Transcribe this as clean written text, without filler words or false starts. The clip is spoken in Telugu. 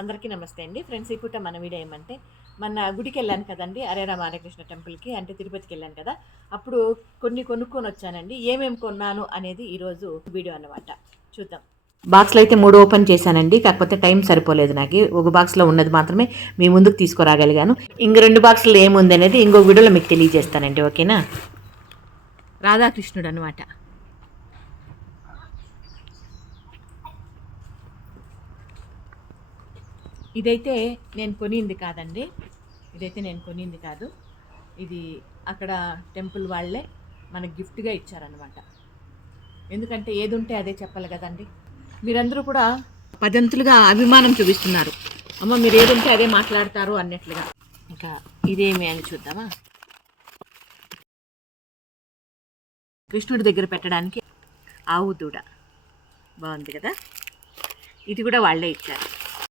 అందరికీ నమస్తే అండి ఫ్రెండ్స్. ఈ పూట మన వీడియో ఏమంటే మన గుడికి వెళ్ళాను కదండి, అరేరా బాలకృష్ణ టెంపుల్కి, అంటే తిరుపతికి వెళ్ళాను కదా. అప్పుడు కొన్ని కొనుక్కొని వచ్చానండి. ఏమేమి కొన్నాను అనేది ఈరోజు వీడియో అన్నమాట. చూద్దాం. బాక్స్లో అయితే 3 ఓపెన్ చేశానండి. కాకపోతే టైం సరిపోలేదు నాకు. ఒక బాక్స్లో ఉన్నది మాత్రమే మీ ముందుకు తీసుకురాగలిగాను. ఇంక 2 బాక్సులు ఏముంది అనేది ఇంకో వీడియోలో మీకు తెలియజేస్తానండి. ఓకేనా. రాధాకృష్ణుడు అనమాట. ఇదైతే నేను కొనింది కాదండి. ఇది అక్కడ టెంపుల్ వాళ్ళే మనకు గిఫ్ట్గా ఇచ్చారనమాట. ఎందుకంటే ఏది ఉంటే అదే చెప్పాలి కదండి. మీరందరూ కూడా పదంతులుగా అభిమానం చూపిస్తున్నారు. అమ్మ మీరు ఏది ఉంటే అదే మాట్లాడతారు అన్నట్లుగా. ఇంకా ఇదేమి అని చూద్దామా. కృష్ణుడి దగ్గర పెట్టడానికి ఆవు దూడ బాగుంది కదా. ఇది కూడా వాళ్ళే ఇచ్చారు.